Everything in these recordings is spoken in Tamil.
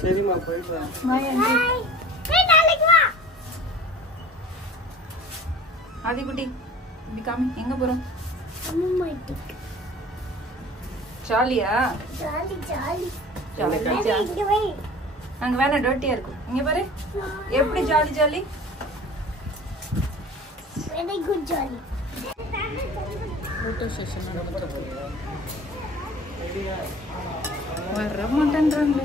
சரிம்மா போயிட்டு ஆதிக்குட்டி இப்படி காமி எங்க போறோம்? ஜாலியா அங்க வேணா டர்ட்டியா இருக்கும். இங்க பாரு எப்படி jolly jolly. Very good jolly. Photo session வர மாட்டேன்றாங்க.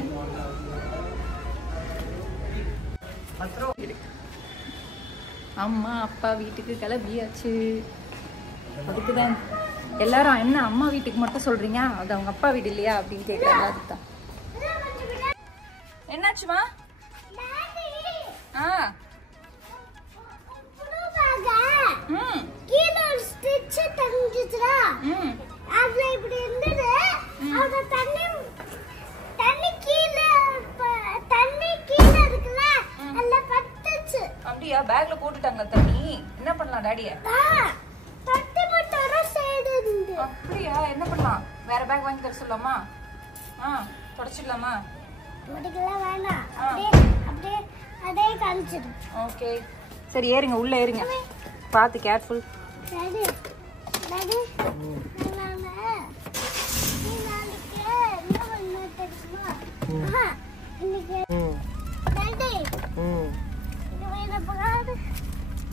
அம்மா அப்பா வீட்டுக்கு கிளம்பியாச்சு. அதுக்குதான் எல்லாரும் என்ன அம்மா வீட்டுக்கு மட்டும் சொல்றீங்க, அது அவங்க அப்பா வீடு இல்லையா அப்படின்னு கேட்கறாங்க. அதுதான். என்னாச்சுமா? அப்படியா? பேக்ல போட்டுட்டாங்க தண்ணி. என்ன பண்ணலாம் டாடிய? அப்படியா? என்ன பண்ணலாம்? வேற பேக் வாங்கி தர சொல்லலாமா? தொடச்சிடலாமா? ஓகே சரி ஏறுங்க, உள்ள ஏறுங்க. பார்த்து கேர்ஃபுல்.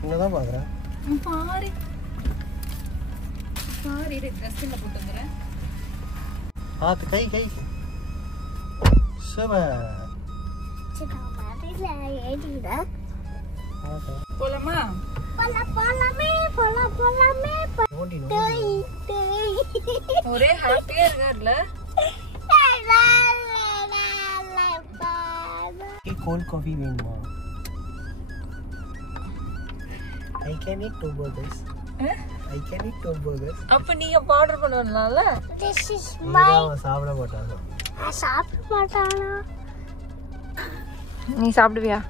என்னதான் பாக்குற? பாரு பாரு, இது ட்ரெஸ்ல போட்டு வந்துறேன். பாத்து கை கை சபா போலாமா? ஒரே ஹாப்பியா இருக்கார்ல. கோல்ட் காஃபி வேணுமா? I can eat 2 burgers. I can eat 2 burgers. அப்ப நீங்க ஆர்டர் பண்ணலாம்ல. This is my. சாப்பிட மாட்டாங்க. சாப்பிட மாட்டானா? நீ சாப்பிடுவியா?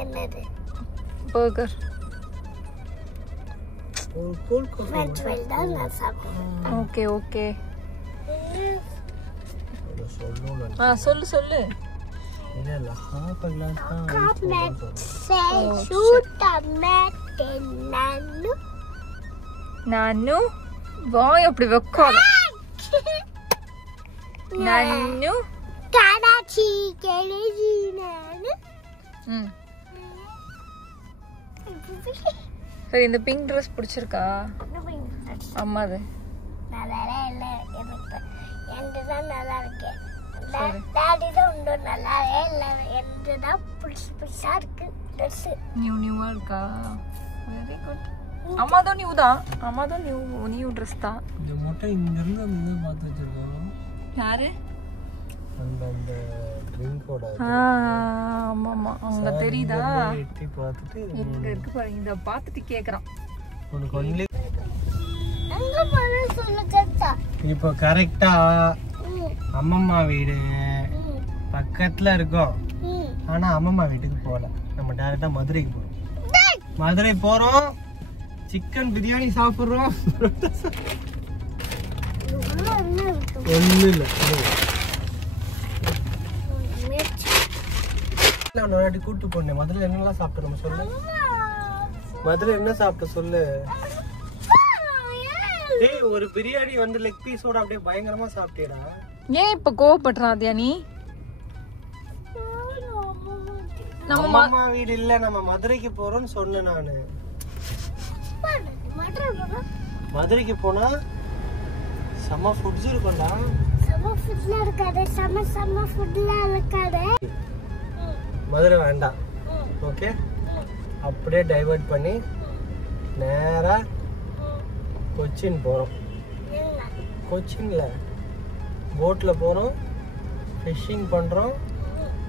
என்னது? Burger. Cold coffee. French fries தான் நான் சாப்பிடுவேன். Okay okay. சொல்லு சொல்லு. இல்ல half a glass தான். Comment say shoot tomato nanu. நானு வாய் அப்படி வெக்காத. நானு கடாச்சி கெலஜி நானு. சரி இந்த பிங்க் Dress பிடிச்சிருக்கா? அம்மாது நல்லா இல்ல எனக்கு. என்னதான் நல்லா இருக்கு. டாடி தான் உண்டு நல்லா இல்ல. என்னதான் புதுசா இருக்கு Dress. நியூவா இருக்கா? Very good. அம்மாதான் நியூ தான். அம்மாதான் நியூ Dress தான். இந்த மொட்டை இங்க இருந்து அந்த மாத்தி வச்சிருக்காங்க. யாரு? அந்த ட்ரிங்கோட. ஆமா ஆமா அவங்க தெரியுதா? எட்டி பார்த்துட்டு இங்க இருக்கு பாருங்க. இத பார்த்துட்டு கேக்குறான். உனக்கு ஒன்லி அங்க பாரு சொல்லுச்சா. இப்போ கரெக்ட்டா அம்மம்மா வீடு பக்கத்துல இருக்கோம். ஆனா அம்மம்மா வீட்டுக்கு போகல. நம்ம டைரக்டா மதுரைக்கு போறோம். மதுரை போறோம். சிக்கன் பிரியாணி சாப்பிடுறோம். ஒண்ணு இல்ல. நான் ஒரு கூட்டு போனேன். மதுரையில என்னெல்லாம் சாப்பிட்டோம் நம்ம சொல்லு. மதுரையில என்ன சாப்பிட்ட சொல்லு. ஏய் ஒரு பிரியாணி வந்து லெக் பீஸோட அப்படியே பயங்கரமா சாப்பிட்டேடா. ஏன் இப்ப கோவப்படுறாதியா நீ? நம்ம அம்மா வீடு இல்ல, நம்ம மதுரைக்கு போறோம்னு சொன்னேன் நானு. மதுரைக்கு போனா சம ஃபுட்ஸ் இருக்கும்டா. சம ஃபுட்ல இருக்காது. சம ஃபுட்ல இருக்காது. மதுரை வேண்டாம். ஓகே அப்படியே டைவர்ட் பண்ணி நேரா கொச்சின் போறோம். கொச்சின்ல போட்ல போறோம். ஃபிஷிங் பண்றோம்.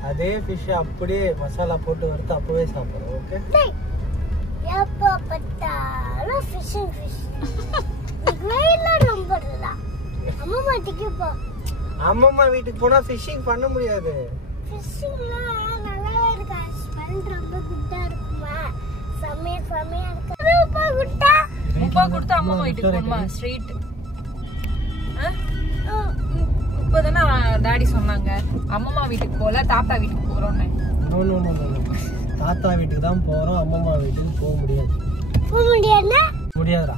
அதே ஃபிஷ் அப்படியே மசாலா போட்டு வறுத்து அப்பவே சாப்பிடுறோம். ஓகே எப்ப பட்டாலும் ஃபிஷிங் ஃபிஷ். வெயில ரொம்ப இல்ல. அம்மம்மா வீட்டுக்கு போனா ஃபிஷிங் பண்ண முடியாது. ஃபிஷிங்ல நல்லா இருக்கு. ஸ்மெல் ரொம்ப குட்டா இருக்குமா. சமையா இருக்கு. ரூபா குட்டா. ரூபா கொடுத்து அம்மா வீட்டுக்கு போணுமா? ஸ்ட்ரெயிட். டாடி சொன்னாங்க அம்மம்மா வீட்டுக்கு போல தாத்தா வீட்டுக்கு போறோம்னு. No no no no. தாத்தா வீட்டுக்கு தான் போறோம், அம்மம்மா வீட்டுக்கு போக முடியாது. போக முடியாதுன்னா முடியாதுடா.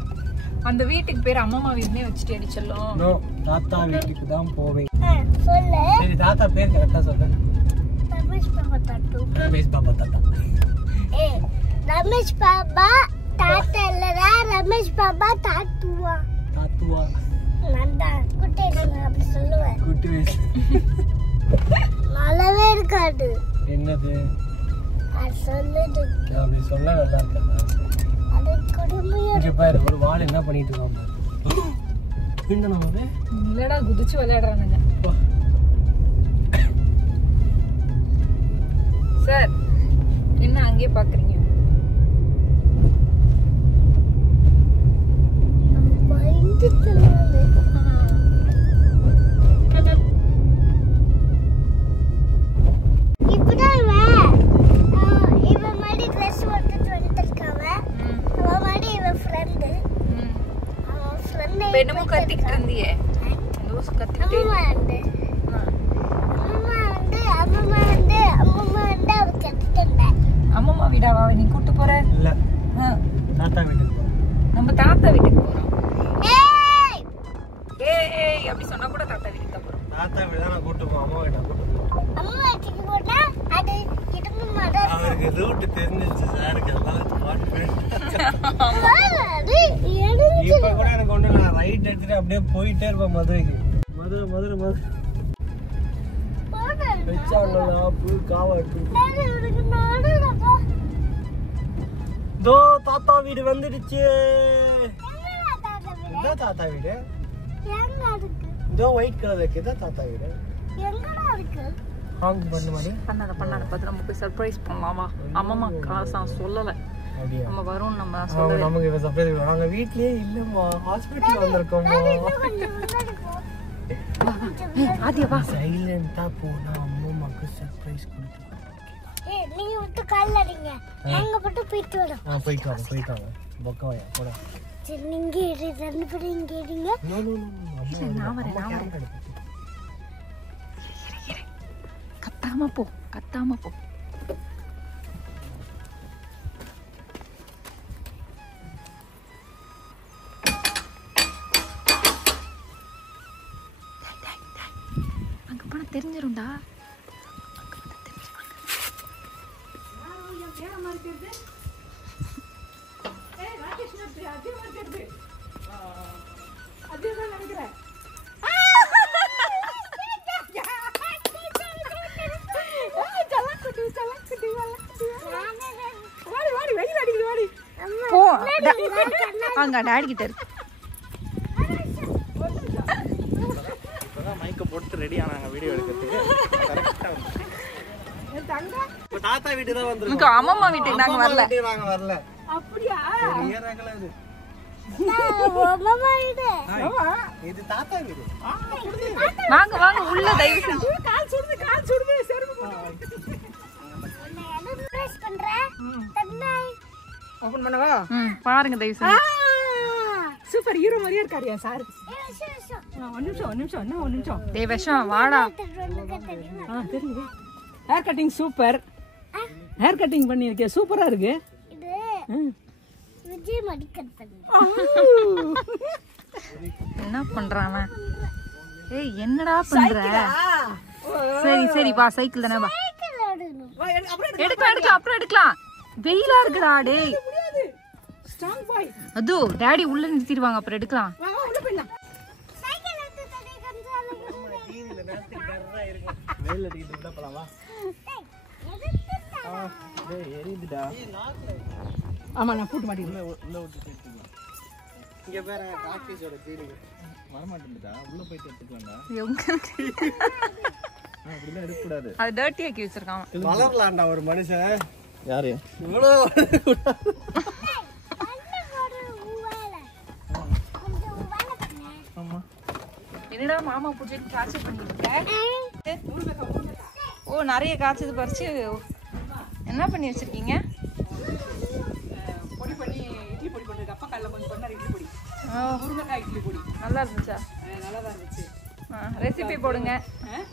அந்த வீட்டுக்கு பேர் அம்மம்மா வீடுனே வச்சுட்டு அடிச்சலாம். நோ, தாத்தா வீட்டுக்கு தான் போவேன். சொல்லு. சரி தாத்தா பேர் கரெக்டா சொல்லு. ரமேஷ் பாபா தாத்து. ரமேஷ் பாபா தாத்தா. ரமேஷ் பாபா தாத்தா இல்லடா, ரமேஷ் பாபா தாத்துவா. தாத்துவா. நண்டா குட்டி அப்படி சொல்லுவேன். குட்டி வயசு. நல்லாவே இருக்காது. என்னது? அது சொல்லுது. அப்படி சொல்ல நல்லா இருக்கா? அது கொடுமையா. இங்க பாரு, ஒரு வாள் என்ன பண்ணிட்டு இருக்கான் பாரு. இந்த நம்ம இல்லடா குதிச்சு விளையாடுறானுங்க. சார் என்ன அங்கே பாக்குறீங்க? பயந்து சொல்லுது. இப்பதான் இவன் மாதிரி ட்ரெஸ் போட்டுட்டு வந்துருக்காவ. அவன் மாதிரி இவன் ஃப்ரெண்டு. அவன் ஃப்ரெண்டு என்னமோ கத்திக்கிட்டு இருந்தியே, லூசு கத்திக்கிட்டே. அவ கத்திட்டு அம்மம்மா வீடாவா நீ கூட்டு போற? இல்ல, தாத்தா வீட்டுக்கு போறோம். நம்ம தாத்தா வீட்டுக்கு போறோம். ஏய் ஏய் அப்படி சொன்னா கூட தாத்தா வீட்டுக்கு தான் போறோம். தாத்தா வீடு தான் நான் கூட்டு போவோம், அம்மா வீட்டை கூட்டு போவோம். அம்மா வீட்டுக்கு போனா அது இடுப்பு மரம். அவருக்கு ரூட் தெரிஞ்சிச்சு சாருக்கு, எல்லாம் இப்ப கூட எனக்கு ஒண்ணு, நான் ரைட் எடுத்துட்டு அப்படியே போயிட்டே இருப்பேன் மதுரைக்கு. மதுரை மதுரை மதுரை வச்சாங்களா புல் காவாட்டு. தோ தாத்தா வீடு வந்துடுச்சு. இதான் தாத்தா வீடு. இதோ ஒயிட் கலர்ல இருக்கு, இதான் தாத்தா வீடு. ஹாங் பண்ண மாதிரி பண்ணாத பார்த்து நம்ம போய் சர்ப்ரைஸ் பண்ணலாமா? அம்மம்மா காசம் சொல்லல அப்படியா? நம்ம வரோம் நம்ம அவங்க சொல்லல. நமக்கு இவ சர்ப்ரைஸ் நாங்க வீட்லயே இல்லம்மா, ஹாஸ்பிடல் வந்திருக்கோம்மா. ஆதியா வா. சைலண்டா போனா அம்மாக்கு சர்ப்ரைஸ் கொடுத்து. நீங்க விட்டு கால்ல அடிங்க. எங்க போட்டு போயிட்டு வரோம். போயிட்டு வாங்க பக்கவாயா போடா. சரி நீங்க ரெண்டு பேரும் இங்க இருங்க. நோ நோ நோ, நான் வரேன். கத்தாம போ. அங்க போனா தெரிஞ்சிரும்டா. அங்க டாடி கிட்ட இருக்கு. மைக்க போட்டு ரெடி ஆனாங்க வீடியோ எடுக்கிறதுக்கு. தாத்தா வீட்டு தான் வந்திருக்கோம். அம்மம்மா வீட்டுக்கு நாங்க வரல. அப்படியா? பெரிய ரகல இது. அம்மா வீடு. இது தாத்தா வீடு. வாங்க உள்ள தயவு செஞ்சு. கால் சுடுது செருப்பு போடு. நான் என்ன பிரஸ் பண்றேன்? தன்னாய் ஓபன் பண்ணவா? பாருங்க தயவு செஞ்சு. சூப்பர் ஹீரோ மாதிரியே இருக்காரு என் சார். ஒரு நிமிஷம் டேய் விஷம் வாடா. தெரியுது. Hair cutting super. Hair cutting பண்ணிருக்கே, சூப்பரா இருக்கு. இது விஜய் மடிக்கட் பண்ணு. என்ன பண்றான் அவன்? ஏய் என்னடா பண்ற? சரி வா, சைக்கிள் தானே வா. எடுக்கலாம் அப்புறம் எடுக்கலாம். வெயிலா இருக்குடா டேய். ஸ்ட்ராங் பாய். அது டாடி உள்ள நிறுத்திடுவாங்க, அப்புறம் எடுக்கலாம். வா உள்ள போய்லாம். சைக்கிள் எடுத்து தடி கன்றால. டிவில நேத்து கறரா இருக்கு. வெயில்ல தீட்டு விட போலாமா? டேய் எரியுதுடா. ஆமா நான் போட்டு மாட்டேன். உள்ள விட்டு போயிட்டு. இங்க பாரு காஃபிஸோட ஃபீலிங். வர மாட்டேன்டா. உள்ள போயிட்டு எடுத்துக்கலாம்டா. அப்படிலாம் எடுக்க கூடாது. அது டர்ட்டி ஆக்கி வச்சிருக்கான். வளரலாம்டா ஒரு மனுஷன். யாரு இவ்வளோ என்னடா மாமா பூஜை காய்ச்சல் பண்ணிட்டு இருக்க? ஓ நிறைய காய்ச்சது பறிச்சு என்ன பண்ணி வச்சிருக்கீங்க? பொடி பண்ணி இட்லி பொடி பண்ணுறது. அப்பா காலைல கொஞ்சம் பண்ணாரு இட்லி பொடி. ஆ, முருங்கைக்காய் இட்லி பொடி. நல்லா இருந்துச்சா? நல்லா தான் இருந்துச்சு. ரெசிபி போடுங்க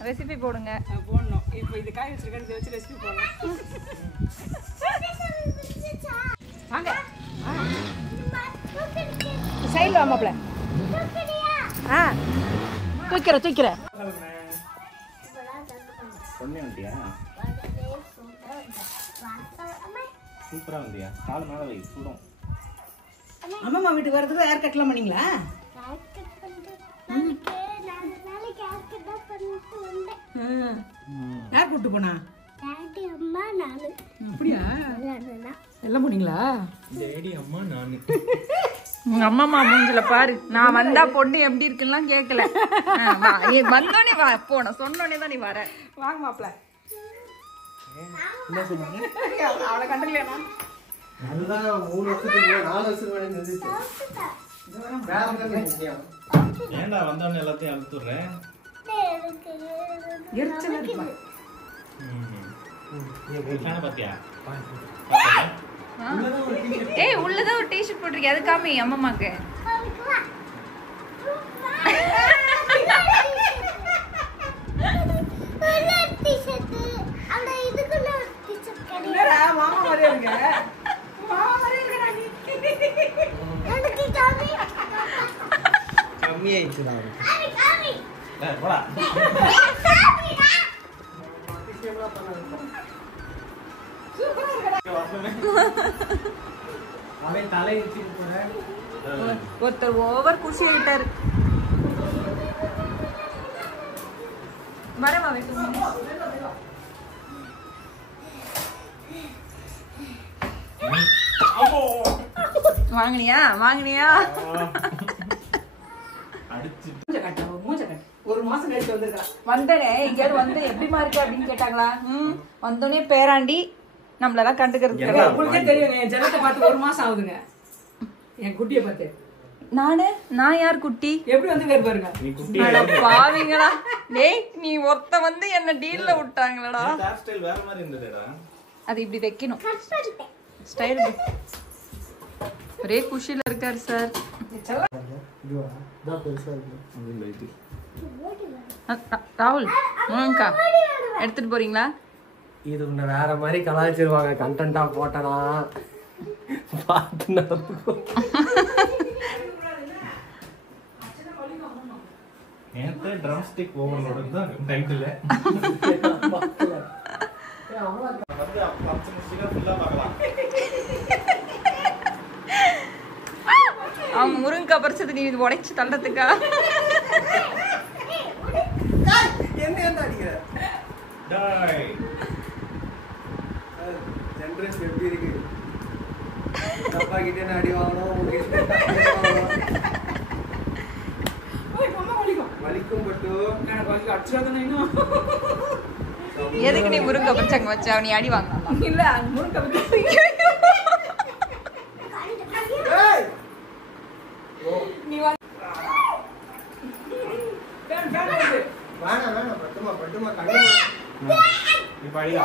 ரெசிபி போடுங்க போடணும். இப்போ இது காய் வச்சிருக்கேன், இதை வச்சு ரெசிபி போடணும். வாங்க சைடில் வாமாப்ல. ஆ தூக்கிறேன். சூப்பரா வந்தியா? கால் மேல வை, சூடும். அம்மா வீட்டுக்கு வரதுக்கு ஹேர் கட்லாம் பண்ணீங்களா? யார் கூப்பிட்டு போனா? அப்படியா? எல்லாம் போனீங்களா? டேடி அம்மா நானு. உங்க அம்மா மூஞ்சில பாரு. நான் வந்தா பொண்ணு எப்படி இருக்குன்னா கேட்கல. வந்தோடனே வா போன சொன்னோடனே தான் நீ வர. வாங்க மாப்பிள்ள. என்ன சொன்னாங்க? அவளை கண்டுக்கலையா? அதுதான் 3 வருஷத்துக்கு 4 வருஷத்துக்கு முன்னாடி நின்றுச்சு. ஏன்டா வந்தவொடனே எல்லாத்தையும் அழுத்துறேன்? எரிச்சலா இருக்குமா? பாத்தியா? ஏய் உள்ளதான் ஒரு டிஷர்ட் போட்டிருக்கேன். அது காமி அம்மாக்கு. மாமா மாதிரியே இருக்க. கம்மியாயிடுச்சுடா. போடா. அவன் தலை வச்சுட்டு போறேன். ஒருத்தர் ஓவர் குஷி ஆயிட்டாரு. வரவா வீட்டு வாங்கினியா ஒரு மாசம் கழிச்சு வந்திருக்கான். வந்தனே எங்கேயாவது வந்து எப்படிமா இருக்கு அப்படின்னு கேட்டாங்களா? வந்தோடனே பேராண்டி நம்மளெல்லாம் கண்டுக்கிறது. உங்களுக்கே தெரியும், என் ஜனத்தை பார்த்து 1 மாசம் ஆகுதுங்க. என் குட்டியை பார்த்து. நான் யார் குட்டி? எப்படி வந்து பாருங்க. நீ குட்டி பாவீங்களா? டேய் நீ ஒருத்த வந்து என்ன டீல்ல விட்டாங்களடா. ஹேர் ஸ்டைல் வேற மாதிரி இருந்ததுடா. அது இப்படி வைக்கணும். ஸ்டைல் ஒரே குஷில இருக்காரு சார். ராகுல் முருங்கா எடுத்துட்டு போறீங்களா? இது உன்னை வேற மாதிரி கலாய்ச்சிருவாங்க. கண்டென்ட்டா போட்டனா பார்த்து நடந்துக்கும். நேத்து ட்ரம் ஸ்டிக் ஓவர்லோட தான் டைட்டில். வந்து அப்சன் ஸ்டிக்கா ஃபுல்லா பார்க்கலாம். அவன் முருங்கா பறிச்சது நீ இது உடைச்சு தள்ளதுக்கா? என்ன அடிக்கிற? டாய். ஜெனரேஷன் எப்படி இருக்கு? அப்பா கிட்ட அடி வாங்கணும், வலிக்கும் பட்டு எதுக்கு நீ முருங்கா பறிச்சாங்க வச்ச? அவன் நீ அடி வாங்கலாம் இல்ல முருங்கை நீ வேணாம் பட்டுமா கண்ணு இப்ப அடியா.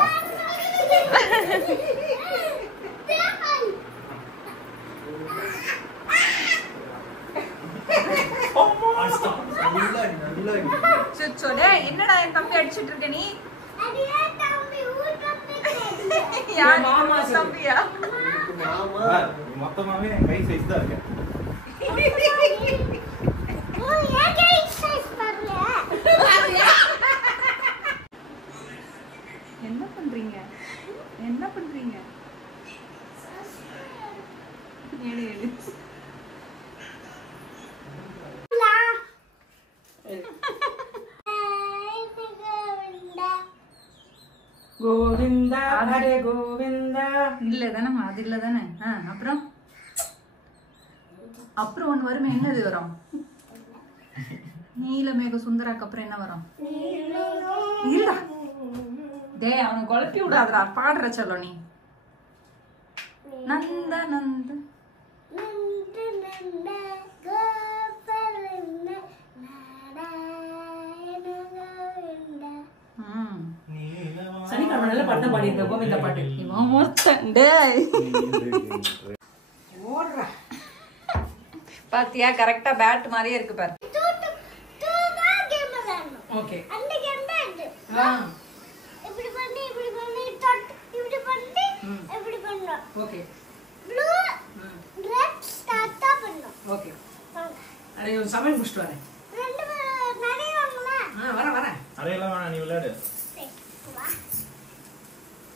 என்னடா என் தம்பி அடிச்சிட்டு இருக்க நீ? மாமா தம்பியா? மொத்தமாவே என் கை சைஸ் தான் இருக்கு. என்ன பண்றீங்க? கோவிந்தா ஹரே கோவிந்தா. இல்ல தானே, அது இல்ல தானே. அப்புறம் ஒண்ணு வருமே. என்னது வரும்? நீலமேக சுந்தராக்கு அப்புறம் என்ன வரும்? இல்ல டே அவனை குழப்பி விடாதடா. பாடுற சொல்ல நீ. நந்த நந்த சனிக்கிழமை நல்ல பாட்டு பாடியிருக்க. கோவிந்தா பாட்டு. இவன் ஒருத்தன். டேய் ஓடுறா. பாத்தியா கரெக்டா பேட் மாதிரியே இருக்கு பாரு. ஓகே அந்த கேம் தான் இது. ஆ இப்படி பண்ணி இப்படி பண்ணி இப்படி பண்ணணும். ஓகே ப்ளூ ரெட் ஸ்டார்ட் பண்ணணும். ஓகே அடே ஒரு சமையல் முடிச்சிட்டு வரேன். ரெண்டு நிறைய வாங்கல. வரேன் அறையெல்லாம் வேணாம், நீ விளையாடு. வா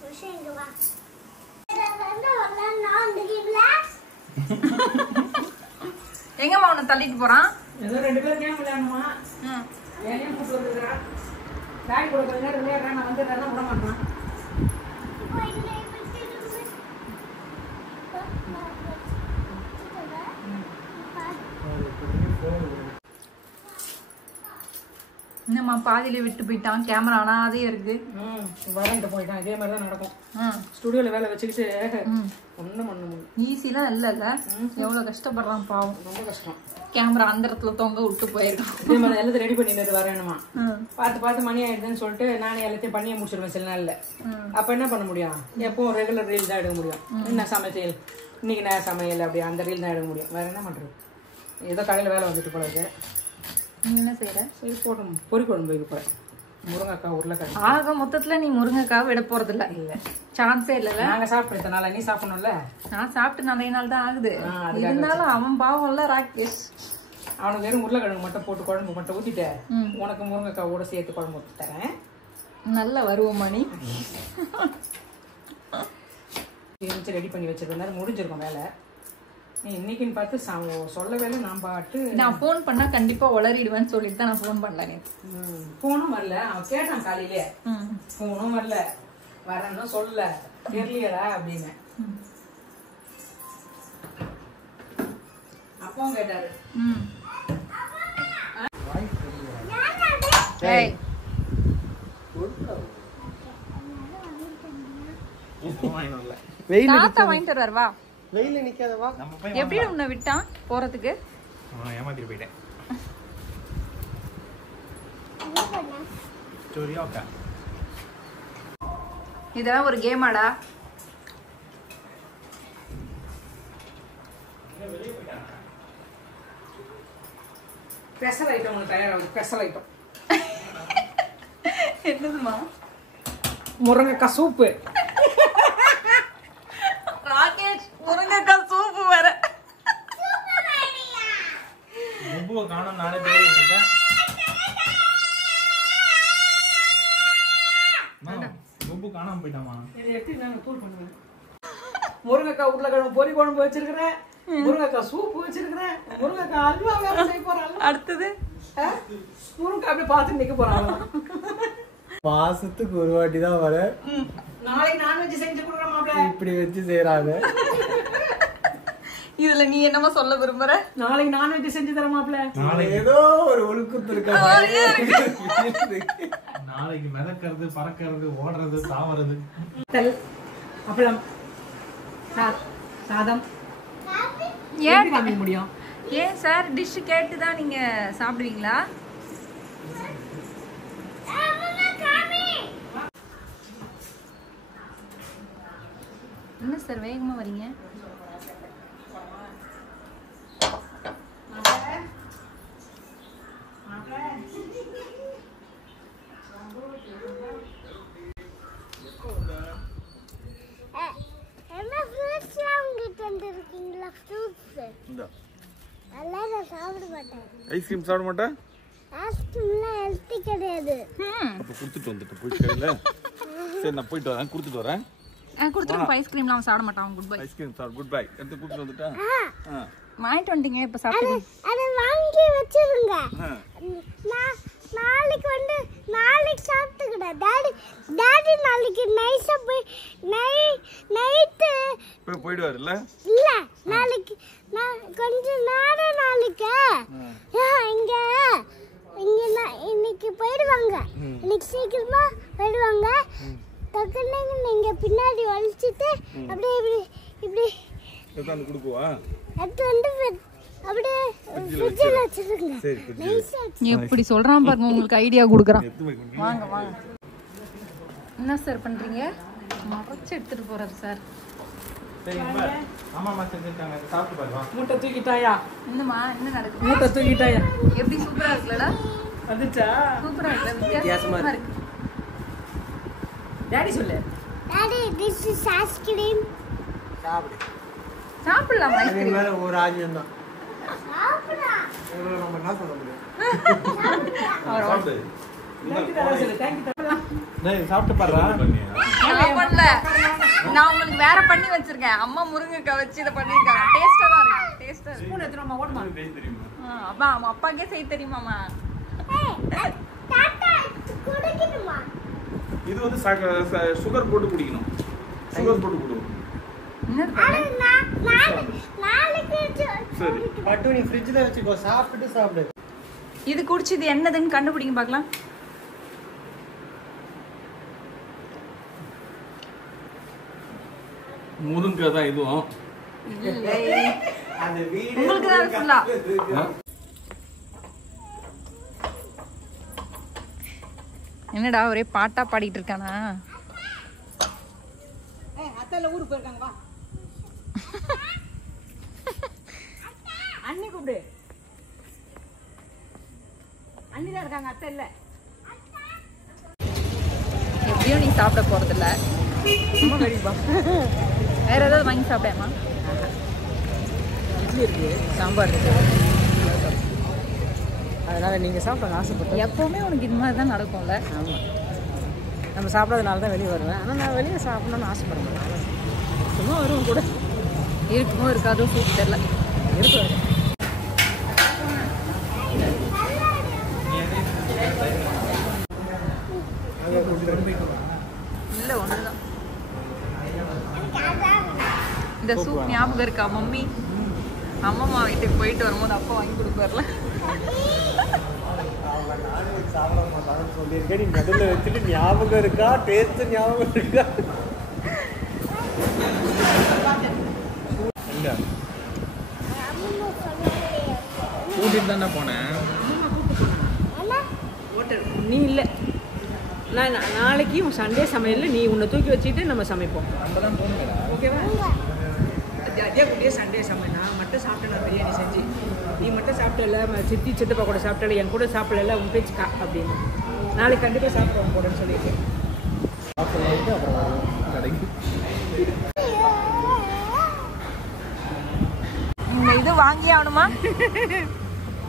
விஷயம் இங்க வா. நான் வந்து ரிலாக்ஸ். எங்கம்மா உன்னை தள்ளிட்டு போறான்? ஏதோ 2 பேரும் கேம் விளையாடணுமா? ஏன் கூப்பிட்டு வந்துடுறா? டாடி கூட கொஞ்ச நேரம் விளையாடுறேன், நான் வந்துடுறேன்னா விட மாட்டான். என்னம்மா பாதியில விட்டு போயிட்டான், கேமரா ஆனாதே இருக்கு. வரேன்ட்டு போயிட்டான். இதே மாதிரி தான் நடக்கும். ஸ்டுடியோல வேலை வச்சுக்கிட்டு ஒன்றும் பண்ண முடியும். ஈஸிலாம் இல்லைல்ல, எவ்வளவு கஷ்டப்படுறான் பாவம். ரொம்ப கஷ்டம். கேமரா அந்த இடத்துல தொங்க விட்டு போயிருக்கான். இதே மாதிரி எல்லாத்தையும் ரெடி பண்ணிட்டு வரேனுமா. பார்த்து மணி ஆயிடுதுன்னு சொல்லிட்டு நானே எல்லாத்தையும் பண்ணியே முடிச்சிருவேன் சில நாள்ல. அப்ப என்ன பண்ண முடியும்? எப்பவும் ரெகுலர் ரீல் தான் எடுக்க முடியும். என்ன சமையல் இன்னைக்கு நான் சமையல் அப்படி அந்த ரீல் தான் எடுக்க முடியும். வேற என்ன பண்றது? ஏதோ கடையில் வேலை வந்துட்டு போல இருக்கு. என்ன செய்யற? சரி போட்டோம். பொறி குழம்பு வைக்க போறேன். முருங்கைக்காய் உருளைக்கிழங்கு. ஆக மொத்தத்துல நீ முருங்கைக்காய் விட போறது இல்ல. இல்ல சான்ஸே இல்ல. நாங்க சாப்பிட்டதுனால நீ சாப்பிடணும்ல. நான் சாப்பிட்டு நிறைய நாள் தான் ஆகுது. இருந்தாலும் அவன் பாவம் இல்ல ராகேஷ். அவனுக்கு வெறும் உருளைக்கிழங்கு மட்டும் போட்டு குழம்பு மட்டும் ஊத்திட்டு உனக்கு முருங்கைக்காவோட சேர்த்து குழம்பு ஊற்றி தரேன். நல்ல வருவோம் மணி. ரெடி பண்ணி வச்சிருந்தாரு, முடிஞ்சிருக்கும் வேலை. நீ இன்னைக்குன்னு பார்த்து சொல்ல வேலை நான் பாட்டு. நான் போன் பண்ணா கண்டிப்பா உளறிடுவேன்னு சொல்லிட்டு தான் நான் போன் பண்ணல. போனும் வரல. அவன் கேட்டான் காலையிலே, போனும் வரல, வரேன்னு சொல்லல, தெரியலடா அப்படின்னு. அப்பவும் கேட்டாரு. தாத்தா வாங்கிட்டு வருவா. வெயில நிக்காதவா. எப்படி உன்னை விட்டான் போறதுக்கு? ஏமாத்திட்டு போயிட்டேன். சரியாக்கா, இதெல்லாம் ஒரு கேமாடா? ஸ்பெஷல் ஐட்டம் ஒன்று தயாராகுது. ஸ்பெஷல் ஐட்டம் என்னதுமா? முருங்கைக்காய் சூப்பு. ராகேஷ், முருங்கைக்காய் சூப்பு வேற. உப்புவை காணும் நானே தேடிட்டு இருக்கேன். உப்பு காணாம போயிட்டாமா? முருங்கைக்காய் உருளைக்கிழங்கு பொரி குழம்பு வச்சிருக்கிறேன், முருங்கைக்காய் சூப்பு வச்சிருக்கிறேன், முருங்கைக்காய் அல்வா வேற செய்ய போறாங்க. அடுத்தது முருங்கை அப்படியே பார்த்து நிக்க போறாங்க. மாசத்துக்கு ஒரு வாட்டி தான் வர. நாளைக்கு நான்வெஜ் செஞ்சு கொடுக்குற மாப்பிள்ள. இப்படி வச்சு செய்யறாங்க. இதுல நீ என்னமா சொல்ல விரும்புற? நாளைக்கு நான்வெஜ் செஞ்சு தர மாப்பிள்ள. ஏதோ ஒரு ஒழுக்கத்து இருக்கா. நாளைக்கு மிதக்கிறது, பறக்கிறது, ஓடுறது, தாவறது. அப்பளம், சாதம் ஏன் காமிக்க முடியும்? ஏன் சார் டிஷ் கேட்டு தான் நீங்க சாப்பிடுவீங்களா? என்ன சார் வேகமா வரீங்க? என்ன ஃப்ரூட்ஸ்லாம் உங்ககிட்ட வந்துருக்கீங்களா? ஃப்ரூட்ஸ் எல்லாம் நான் சாப்பிட மாட்டேன். ஐஸ்கிரீம் சாப்பிட மாட்டேன். ஐஸ்கிரீம்லாம் ஹெல்த்தி கிடையாது. அப்போ கொடுத்துட்டு வந்துட்டு போயிட்டு கையில். சரி நான் போயிட்டு வரேன், கொடுத்துட்டு வரேன். கொடுத்துருங்க. ஐஸ்கிரீம்லாம் அவன் சாப்பிட மாட்டான். Good bye. ஐஸ்கிரீம் சாப்பிட குட் பை எடுத்து கொடுத்துட்டு வந்துட்டேன். வாங்கிட்டு வந்துட்டீங்க, இப்போ சாப்பிடுங்க. அதை வாங்கி வச்சிருங்க. நாளைக்கு வந்து நாளைக்கு சாப்பிட்டுக்கிறேன். டாடி நாளைக்கு நைஸா போய் நைட்டு போயிடுவாருல்ல? இல்ல நாளைக்கு நான் கொஞ்ச நேரம் நாளைக்கு இங்க இன்னைக்கு போயிடுவாங்க. இன்னைக்கு சீக்கிரமா போயிடுவாங்க. டக்குன்னு நீங்க பின்னாடி வலிச்சிட்டு அப்படியே இப்படி இப்படி எடுத்து கொடுக்குவா? எடுத்து வந்து அப்படியே ஃப்ரிட்ஜில் வச்சிருங்க. எப்படி சொல்றான் பாருங்க, உங்களுக்கு ஐடியா கொடுக்குறான். வாங்க வாங்க. என்ன சார் பண்றீங்க? மறைச்சு எடுத்துட்டு போறாரு சார். அம்மா செஞ்சிருக்காங்க, சாப்பிட்டு பாருவா. மூட்டை தூக்கிட்டாயா? என்னம்மா என்ன நடக்குது? மூட்டை தூக்கிட்டாயா? எப்படி சூப்பரா இருக்குல்லடா? வந்துச்சா சூப்பரா இருக்கு வித்தியாசமா வித்தியாசமா இருக்கு. இருக்கு டாடி சொல்லு Daddy, this is ice cream. சாப்பிடு. சாப்பிடலாம் அதுக்கு ஐஸ்கிரீம் மேல ஒரு ஆஜியம் தான். சாப்பிடா. இவ்வளவு நம்ம என்ன சொல்ல முடியும்? சாப்பிடு. சொல்லு தேங்க்யூ தரலாம் டேய் சாப்பிட்டு பாருடா. சாப்பிடல நான் உங்களுக்கு வேற பண்ணி வச்சிருக்கேன் அம்மா முருங்கைக்காய் வச்சு இதை பண்ணிருக்காங்க டேஸ்டா தான் இருக்கு டேஸ்டா இருக்கு ஸ்பூன் எடுத்துமா ஓடுமா அப்பா அப்பாக்கே செய்ய தெரியுமாமா Hey, தாத்தா, இது குடிக்கணுமா? இது வந்து சுகர் போட்டு குடிக்கணும். சுகர் போட்டு குடிக்கணும். என்னது அது நாளைக்கு சரி. பட்டு நீ ஃப்ரிட்ஜ்ல வச்சுக்கோ, சாப்பிட்டு சாப்பிடு. இது குடிச்சது என்னதுன்னு கண்டுபிடிங்க பார்க்கலாம் முருங்கை தான் இதுவும். அந்த வீடு உங்களுக்கு தான் ஃபுல்லா என்னடா ஒரே பாட்டா பாடிட்டு இருக்கானா அத்தால ஊருக்கு போயிருக்காங்க வா அண்ணி கூப்பிடு அண்ணி தான் இருக்காங்க அத்தை இல்ல எப்படியும் நீ சாப்பிட போறதில்ல ரொம்ப வெடிப்பா வேற ஏதாவது வாங்கி சாப்பிடமா இட்லி இருக்கு சாம்பார் இருக்கு அதனால நீங்க சாப்பிட ஆசைப்பட்டேன் எப்பவுமே உனக்கு இது மாதிரி தான் நடக்கும்ல ஆமா நம்ம சாப்பிடாதனால தான் வெளியே வருவேன் ஆனால் நான் வெளியே சாப்பிடணும்னு ஆசைப்பட மாட்டேன் சும்மா வருவோம் கூட இருக்குமோ இருக்காதோ சூப் தெரியல இருக்கு இல்ல ஒண்ணுதான் இந்த சூப் ஞாபகம் இருக்கா மம்மி அம்மம்மா வீட்டுக்கு போயிட்டு வரும்போது அப்பா வாங்கி கொடுப்பார்ல சாப்பிட மாட்டான்னு சொல்லியிருக்கேன். நீ நடுவில் வச்சுட்டு ஞாபகம் இருக்கா, டேஸ்ட் ஞாபகம் இருக்கா? இல்ல கூட்டிட்டு தானே போனேன். ஹோட்டல் நீ இல்லை நான் நாளைக்கு சண்டே சமையலில் நீ உன்னை தூக்கி வச்சுட்டு நம்ம சமைப்போம் நம்ம தான் போகணுங்களா? ஓகேவா அதே குட்டியே சண்டே சமையல் நான் மட்டும் சாப்பிட்டேன் நான் பிரியாணி செஞ்சு நீ மட்டும் சாப்பிட்டல சித்தி சித்தப்பா கூட சாப்பிட்டல என் கூட சாப்பிடல உன் பேச்சுக்கா அப்படின்னு நாளைக்கு கண்டிப்பாக சாப்பிடுவோம் கூடன்னு சொல்லியிருக்கேன் கடைக்கு இந்த இது வாங்கி ஆகணுமா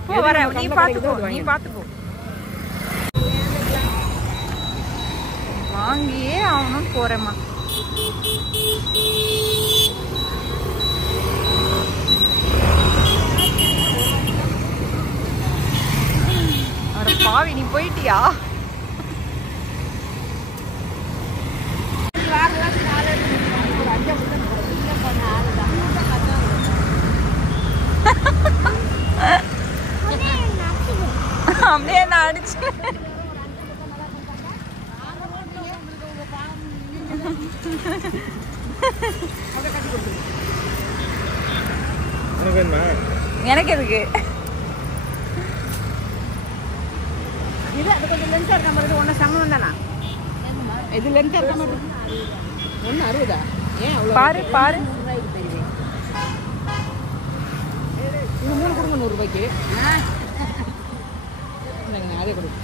போ வர நீ பார்த்து போ நீ பார்த்து போ வாங்கியே ஆகணும்னு போறேம்மா அட பாவி நீ போயிட்டியா அப்படியே நான் அடிச்சு எனக்கு எதுக்கு இது அது கொஞ்சம் லென்த்தாக இருக்க மாதிரி ஒன்று சமம் தானா இது லென்த்தாக இருக்க மாதிரி ஒன்று 60 ஏன் அவ்வளோ பாரு பாரு இது 3 கொடுங்க 100 ரூபாய்க்கு இல்லைங்க அதே கொடுங்க